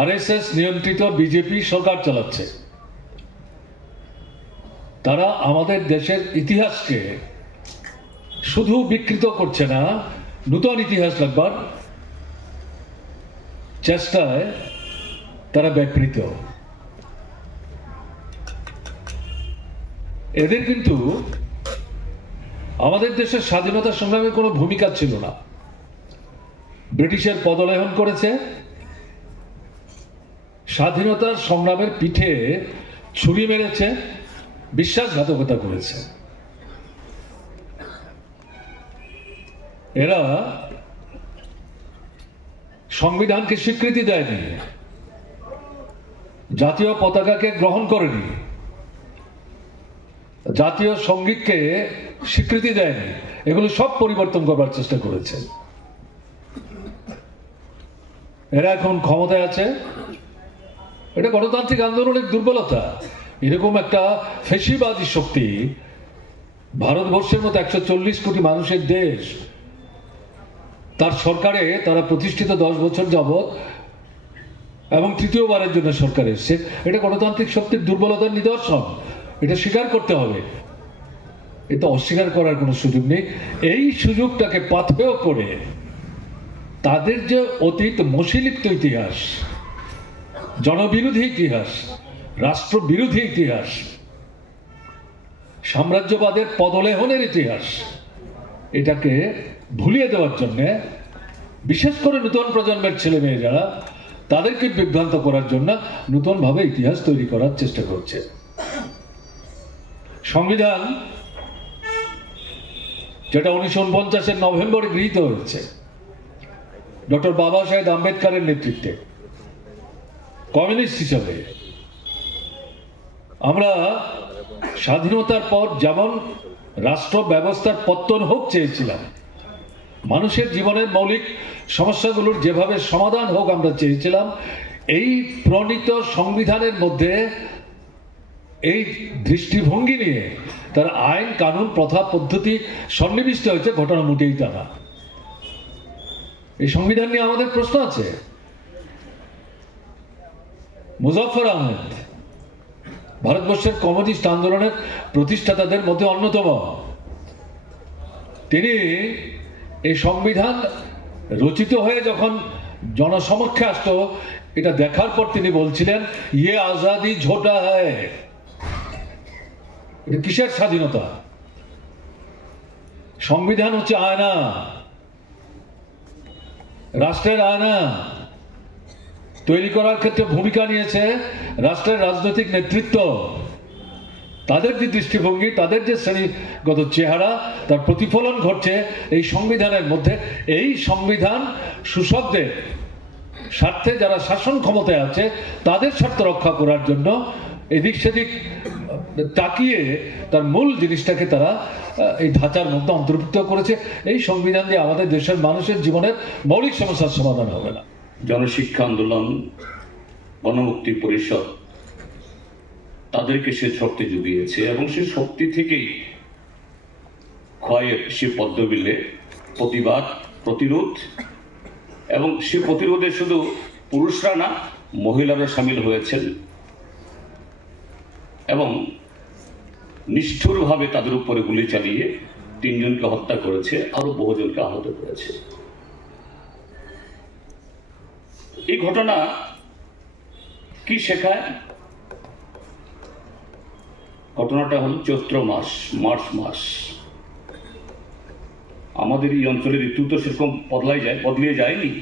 RSS নিয়ন্ত্রিত BJP সরকার চালাচ্ছে। তারা আমাদের দেশের ইতিহাসকে শুধু বিকৃত করছে না, নূতন ইতিহাস লাগবার চেষ্টায় তারা ব্যাপৃত। এদের কিন্তু আমাদের দেশের স্বাধীনতা সংগ্রামে কোনো ভূমিকা ছিল না। ব্রিটিশের পদলেহন করেছে, স্বাধীনতার সংগ্রামের পিঠে ছুরি মেরেছে, বিশ্বাসঘাতকতা করেছে। এরা সংবিধানকে স্বীকৃতি দেয়নি, জাতীয় পতাকাকে গ্রহণ করেনি, জাতীয় সঙ্গীতকে স্বীকৃতি দেয়নি। এগুলো সব পরিবর্তন করবার চেষ্টা করেছে। এরা এখন ক্ষমতায় আছে। এটা গণতান্ত্রিক আন্দোলনের দুর্বলতা। এরকম একটা ফ্যাসিবাদী শক্তি ভারতবর্ষের মতো 140 কোটি মানুষের দেশ, তার সরকারে তারা প্রতিষ্ঠিত 10 বছর যাবৎ এবং তৃতীয়বারের জন্য সরকার এসছে। এটা গণতান্ত্রিক শক্তির দুর্বলতার নিদর্শন। এটা স্বীকার করতে হবে। এটা অস্বীকার করার কোনো সুযোগ নেই। এই সুযোগটাকে পাথেয় করে তাদের যে অতীত মসিলিপ্ত ইতিহাস, জনবিরোধী ইতিহাস, রাষ্ট্রবিরোধী ইতিহাস, সাম্রাজ্যবাদের পদলেহনের ইতিহাস, এটাকে ভুলিয়ে দেওয়ার জন্য, বিশেষ করে নতুন প্রজন্মের ছেলে মেয়ে যারা, তাদেরকে বিভ্রান্ত করার জন্য নতুন ভাবে ইতিহাস তৈরি করার চেষ্টা করছে। সংবিধান যেটা 1949 নভেম্বরে গৃহীত হয়েছে ডক্টর বাবা সাহেব আম্বেদকরের নেতৃত্বে, কমিউনিস্ট হিসাবে আমরা স্বাধীনতার পর যেমন রাষ্ট্র ব্যবস্থার পত্তন হোক চেয়েছিলাম, মানুষের জীবনের মৌলিক সমস্যাগুলোর যেভাবে সমাধান হোক আমরা চেয়েছিলাম, এই প্রণীত সংবিধানের মধ্যে এই দৃষ্টিভঙ্গি নিয়ে তার আইন কানুন প্রথা পদ্ধতি সন্নিবিষ্ট হয়েছে, ঘটনা মোটেই তা না। এই সংবিধান নিয়ে আমাদের প্রশ্ন আছে। মুজাফফর আহমেদ ভারতবর্ষের কমিউনিস্ট আন্দোলনের প্রতিষ্ঠাতাদের মধ্যে অন্যতম। তিনি এই সংবিধান রচিত হয়ে যখন জনসমক্ষে আসতো, এটা দেখার পর তিনি বলছিলেন, ইয়ে আজাদি ঝোটা হ্যায়। এটা কিসের স্বাধীনতা? সংবিধান হচ্ছে আয়না, রাষ্ট্রের আয়না। তৈরি করার ক্ষেত্রে ভূমিকা নিয়েছে রাষ্ট্রের রাজনৈতিক নেতৃত্ব। তাদের যে দৃষ্টিভঙ্গি, তাদের যে শ্রেণীগত চেহারা, তার প্রতিফলন ঘটছে এই সংবিধানের মধ্যে। এই সংবিধান শোষকদের স্বার্থে, যারা শাসন ক্ষমতায় আছে তাদের স্বার্থ রক্ষা করার জন্য এদিক সেদিক তাকিয়ে তার মূল জিনিসটাকে তারা এই ধাঁচার মধ্যে অন্তর্ভুক্ত করেছে। এই সংবিধান দিয়ে আমাদের দেশের মানুষের জীবনের মৌলিক সমস্যার সমাধান হবে না। জনশিক্ষা আন্দোলন, গণমুক্তি পরিষদ তাদেরকে সে শক্তি জুগিয়েছে এবং সে শক্তি থেকেই ক্ষয়ের সে পদ্মবিলে প্রতিবাদ, প্রতিরোধ, এবং সে প্রতিরোধে শুধু পুরুষরা না, মহিলারা সামিল হয়েছেন এবং নিষ্ঠুরভাবে তাদের উপরে গুলি চালিয়ে 3 জনকে হত্যা করেছে, আরো বহুজনকে আহত করেছে। এই ঘটনা কি শেখায়? ঘটনাটা হল চৈত্র মাস, মার্চ মাস। আমাদের এই অঞ্চলের ঋতু তো সেরকম বদলিয়ে যায়নি।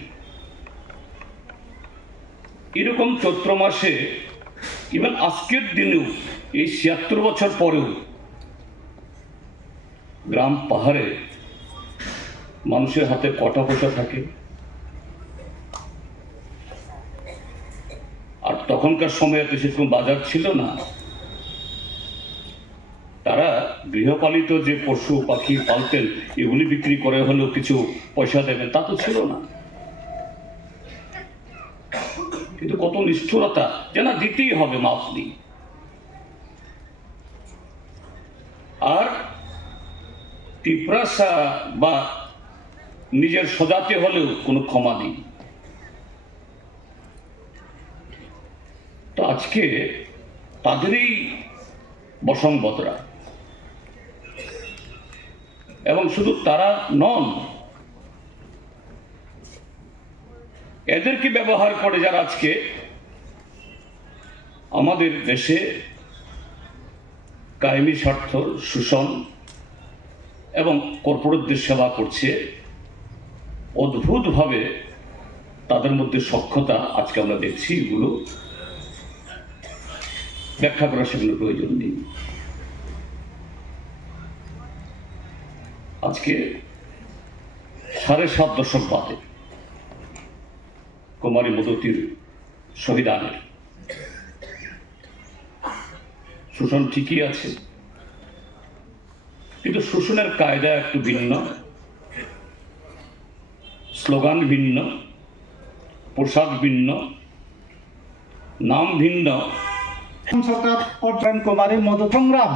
এরকম চৈত্র মাসে, ইভেন আজকের দিনেও, এই ৭৬ বছর পরেও গ্রাম পাহাড়ে মানুষের হাতে কটা পয়সা থাকে। আর তখনকার সময়ে তো সেরকম বাজার ছিল না। তারা গৃহপালিত যে পশু পাখি পালতেন, এগুলি বিক্রি করে হলেও কিছু পয়সা দেবেন, তা তো ছিল না। কিন্তু কত নিষ্ঠুরতা, যে না দিতেই হবে, মাফ নেই। আর টিপ্রাসা বা নিজের সজাতে হলেও কোনো ক্ষমা নেই। তো আজকে তাদেরই বসংবদরা, এবং শুধু তারা নন, এদেরকে ব্যবহার করে যারা আজকে আমাদের দেশে কায়েমি স্বার্থ, শোষণ এবং কর্পোরেটদের সেবা করছে, অদ্ভুতভাবে তাদের মধ্যে সখ্যতা আজকে আমরা দেখছি। এগুলো ব্যাখ্যা করার সেগুলো প্রয়োজন নেই। আজকে 7.5 দশক বাদে কুমারী মধুতির শহীদানের শোষণ ঠিকই আছে, কিন্তু শোষণের কায়দা একটু ভিন্ন, স্লোগান ভিন্ন, পোশাক ভিন্ন, নাম ভিন্ন। সরকার কুমারী মধু সংগ্রাম